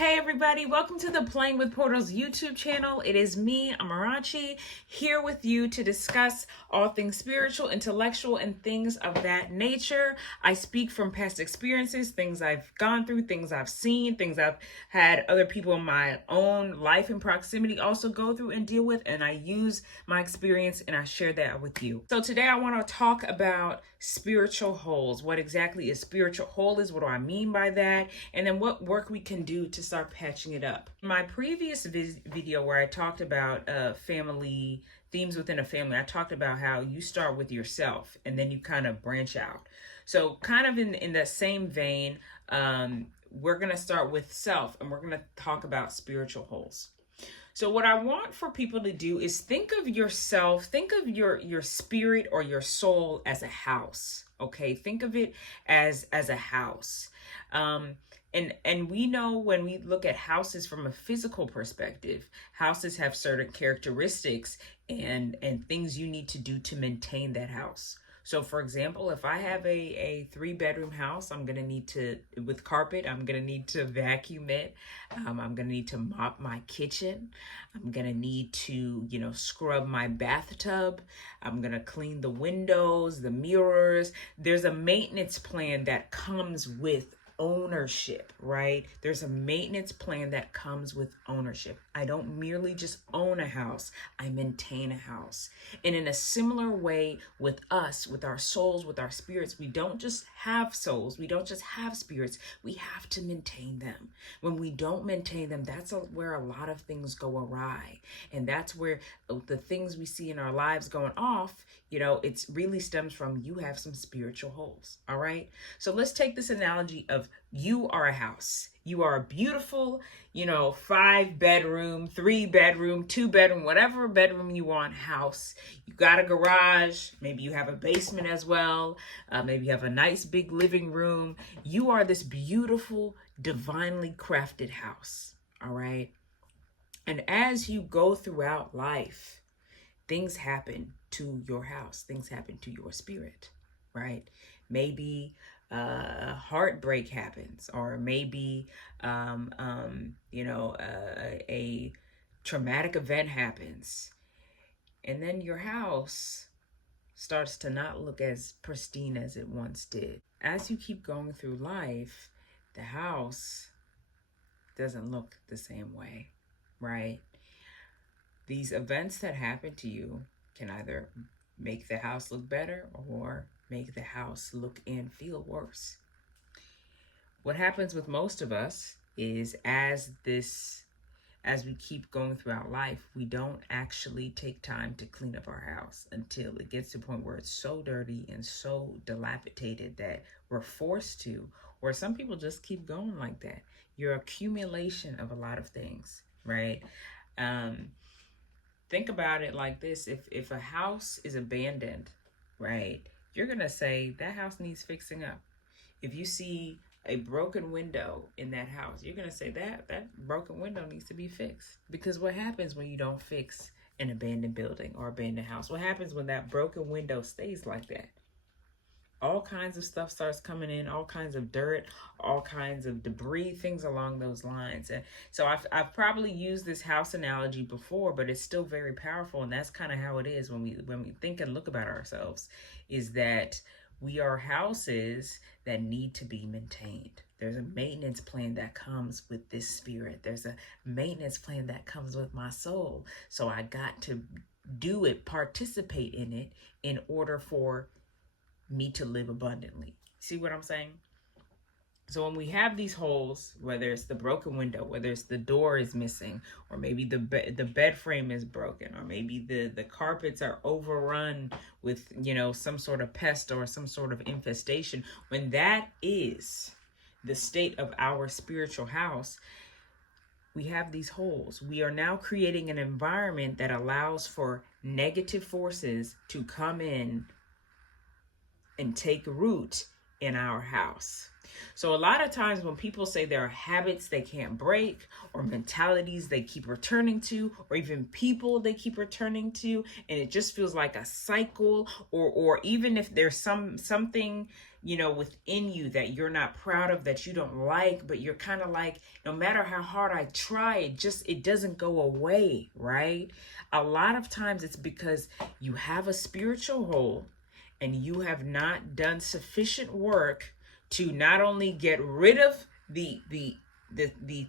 Hey everybody, welcome to the Playing with Portals YouTube channel. It is me, Amarachi, here with you to discuss all things spiritual, intellectual, and things of that nature. I speak from past experiences, things I've gone through, things I've seen, things I've had other people in my own life and proximity also go through and deal with, and I use my experience and I share that with you. So today I want to talk about spiritual holes. What exactly is spiritual hole is? What do I mean by that? And then what work we can do to start patching it up. In my previous video where I talked about family themes within a family, I talked about how you start with yourself and then you kind of branch out. So kind of in that same vein, we're going to start with self and we're going to talk about spiritual holes. So what I want for people to do is think of yourself, think of your spirit or your soul as a house. Okay, think of it as a house. And we know when we look at houses from a physical perspective, houses have certain characteristics and things you need to do to maintain that house. So for example, if I have a 3-bedroom house, I'm going to need to, with carpet, I'm going to need to vacuum it. I'm going to need to mop my kitchen. I'm going to need to, scrub my bathtub. I'm going to clean the windows, the mirrors. There's a maintenance plan that comes with ownership, right? There's a maintenance plan that comes with ownership. I don't merely just own a house, I maintain a house. And in a similar way with us, with our souls, with our spirits, we don't just have souls, we don't just have spirits, we have to maintain them. When we don't maintain them, that's where a lot of things go awry. And that's where the things we see in our lives going off, it really stems from you have some spiritual holes, all right? So let's take this analogy of you are a house. You are a beautiful, 5-bedroom, 3-bedroom, 2-bedroom, whatever bedroom you want house. You got a garage. Maybe you have a basement as well. Maybe you have a nice big living room. You are this beautiful, divinely crafted house. All right. And as you go throughout life, things happen to your house. Things happen to your spirit, right? Maybe heartbreak happens, or maybe a traumatic event happens, and then your house starts to not look as pristine as it once did. As you keep going through life, the house doesn't look the same way, right? These events that happen to you can either make the house look better or make the house look and feel worse. What happens with most of us is as we keep going throughout life, we don't actually take time to clean up our house until it gets to a point where it's so dirty and so dilapidated that we're forced to, or some people just keep going like that. Your accumulation of a lot of things, right? Think about it like this. If a house is abandoned, right, you're going to say that house needs fixing up. If you see a broken window in that house, you're going to say that broken window needs to be fixed. Because what happens when you don't fix an abandoned building or abandoned house? What happens when that broken window stays like that? All kinds of stuff starts coming in, all kinds of dirt, all kinds of debris, things along those lines. And so I've probably used this house analogy before, but it's still very powerful. And that's kind of how it is when we think and look about ourselves, is that we are houses that need to be maintained. There's a maintenance plan that comes with this spirit. There's a maintenance plan that comes with my soul. So I got to do it, participate in it, in order for me to live abundantly. See what I'm saying? So when we have these holes, whether it's the broken window, whether it's the door is missing, or maybe the bed frame is broken, or maybe the carpets are overrun with, some sort of pest or some sort of infestation, when that is the state of our spiritual house, we have these holes. We are now creating an environment that allows for negative forces to come in and take root in our house. So a lot of times when people say there are habits they can't break, or mentalities they keep returning to, or even people they keep returning to, and it just feels like a cycle, or even if there's something, you know, within you that you're not proud of, that you don't like, but you're kind of like, no matter how hard I try, it doesn't go away, right? A lot of times it's because you have a spiritual hole and you have not done sufficient work to not only get rid of the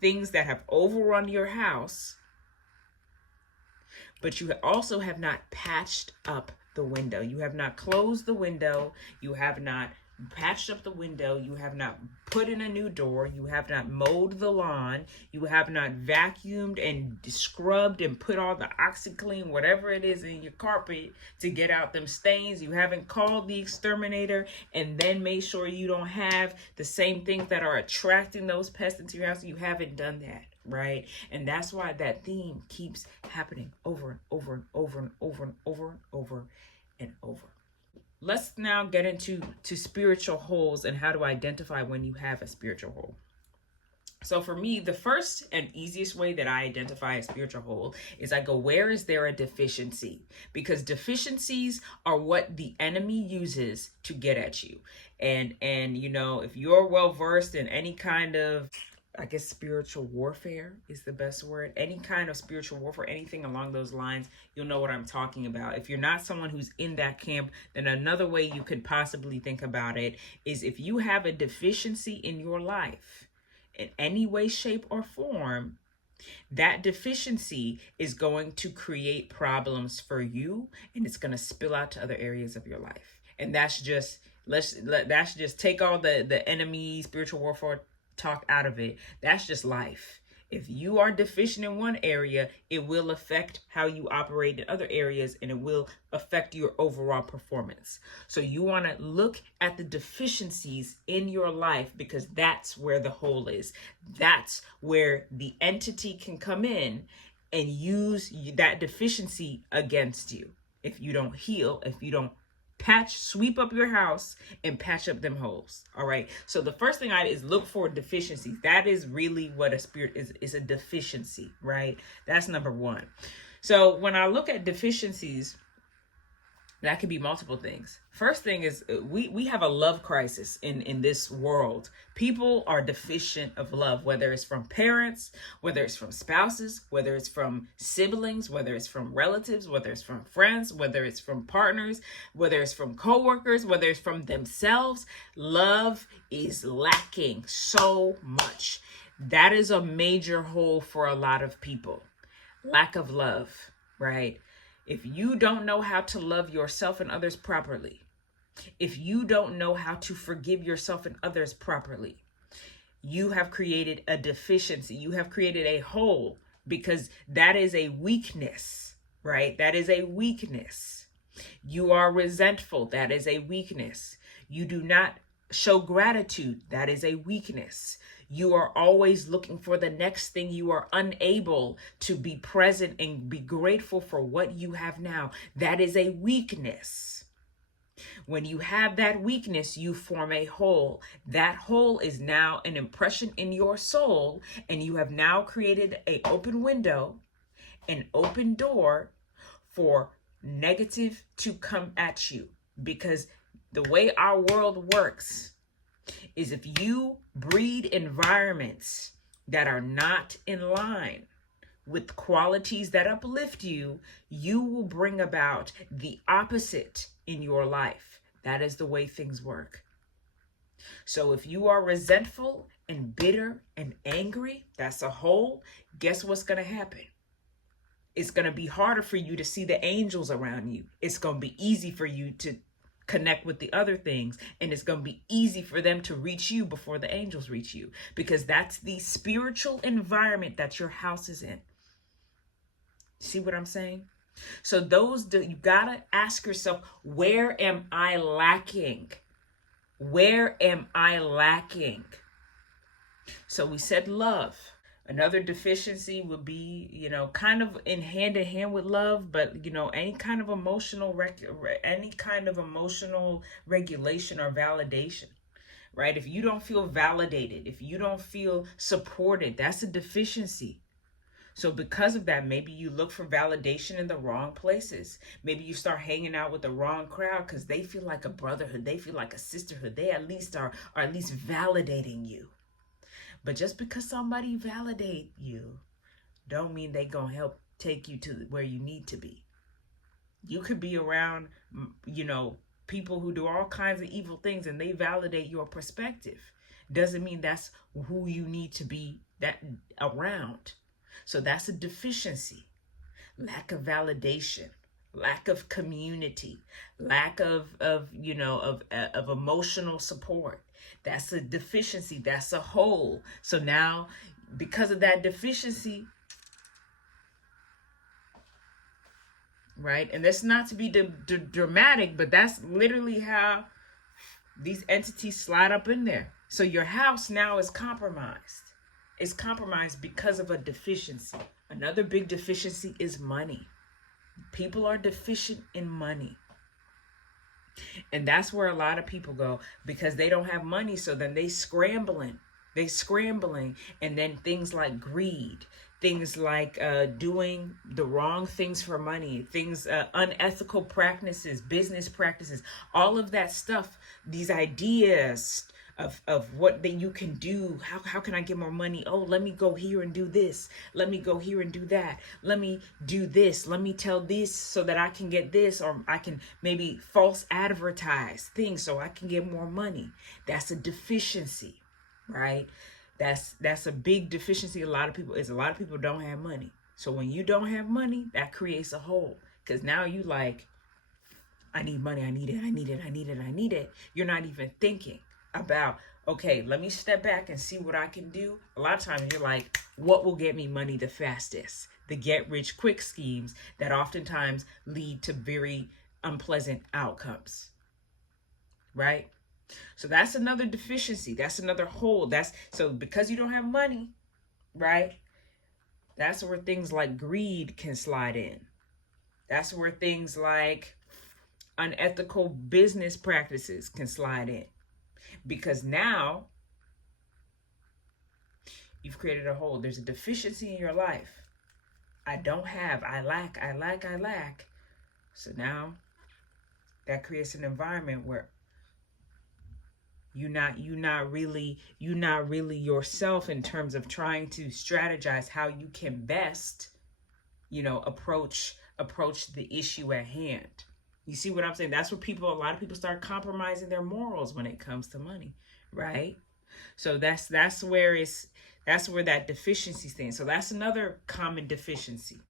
things that have overrun your house, but you also have not patched up the window. You have not closed the window. You have not patched up the window. You have not put in a new door. You have not mowed the lawn. You have not vacuumed and scrubbed and put all the OxyClean, whatever it is, in your carpet to get out them stains. You haven't called the exterminator and then made sure you don't have the same things that are attracting those pests into your house. You haven't done that, right? And that's why that theme keeps happening over and over and over and over and over and over and over. Let's now get into spiritual holes and how to identify when you have a spiritual hole. So for me, the first and easiest way that I identify a spiritual hole is I go, where is there a deficiency? Because deficiencies are what the enemy uses to get at you. And you know, if you're well versed in any kind of, I guess, spiritual warfare is the best word. Any kind of spiritual warfare, anything along those lines, you'll know what I'm talking about. If you're not someone who's in that camp, then another way you could possibly think about it is if you have a deficiency in your life in any way, shape, or form, that deficiency is going to create problems for you, and it's going to spill out to other areas of your life. And that's just, that's just take all the enemy spiritual warfare talk out of it. That's just life. If you are deficient in one area, it will affect how you operate in other areas, and it will affect your overall performance. So you want to look at the deficiencies in your life, because that's where the hole is. That's where the entity can come in and use that deficiency against you. If you don't heal, if you don't sweep up your house and patch up them holes. All right. So the first thing is look for deficiencies. That is really what a spirit is a deficiency, right? That's number one. So when I look at deficiencies, that could be multiple things. First thing is we have a love crisis in this world. People are deficient of love, whether it's from parents, whether it's from spouses, whether it's from siblings, whether it's from relatives, whether it's from friends, whether it's from partners, whether it's from coworkers, whether it's from themselves. Love is lacking so much. That is a major hole for a lot of people. Lack of love, right? If you don't know how to love yourself and others properly, if you don't know how to forgive yourself and others properly, you have created a deficiency. You have created a hole, because that is a weakness, right? That is a weakness. You are resentful. That is a weakness. You do not show gratitude. That is a weakness. You are always looking for the next thing. You are unable to be present and be grateful for what you have now. That is a weakness. When you have that weakness, you form a hole. That hole is now an impression in your soul, and you have now created an open window, an open door for negative to come at you. Because the way our world works is if you breed environments that are not in line with qualities that uplift you, you will bring about the opposite in your life. That is the way things work. So if you are resentful and bitter and angry, that's a hole. Guess what's going to happen? It's going to be harder for you to see the angels around you. It's going to be easy for you to connect with the other things, and it's going to be easy for them to reach you before the angels reach you, because that's the spiritual environment that your house is in. See what I'm saying? So you gotta ask yourself, where am I lacking? Where am I lacking? So we said love. Another deficiency would be, kind of in hand with love, but, any kind of emotional regulation or validation. right? If you don't feel validated, if you don't feel supported, that's a deficiency. So because of that, maybe you look for validation in the wrong places. Maybe you start hanging out with the wrong crowd because they feel like a brotherhood. They feel like a sisterhood. They at least are at least validating you. But just because somebody validate you, don't mean they gonna help take you to where you need to be. You could be around, people who do all kinds of evil things and they validate your perspective. Doesn't mean that's who you need to be around. So that's a deficiency. Lack of validation, lack of community, lack of emotional support. That's a deficiency. That's a hole. So now, because of that deficiency, right? And that's not to be dramatic, but that's literally how these entities slide up in there. So your house now is compromised. It's compromised because of a deficiency. Another big deficiency is money. People are deficient in money. And that's where a lot of people go because they don't have money. So then they scrambling. And then things like greed, things like doing the wrong things for money, things, unethical practices, business practices, all of that stuff, these ideas of what you can do. How can I get more money? Oh, let me go here and do this. Let me go here and do that. Let me do this. Let me tell this so that I can get this, or I can maybe false advertise things so I can get more money. That's a deficiency, right? That's a big deficiency. A lot of people don't have money. So when you don't have money, that creates a hole because now you like, I need money. I need it. You're not even thinking about, okay, let me step back and see what I can do. A lot of times you're like, what will get me money the fastest? The get rich quick schemes that oftentimes lead to very unpleasant outcomes, right? So that's another deficiency. That's another hole. So because you don't have money, right? That's where things like greed can slide in. That's where things like unethical business practices can slide in. Because now you've created a hole. There's a deficiency in your life. I don't have, I lack. So now that creates an environment where you're not really yourself in terms of trying to strategize how you can best, approach the issue at hand. You see what I'm saying? That's where a lot of people start compromising their morals when it comes to money, right? So that's where that deficiency stands. So that's another common deficiency.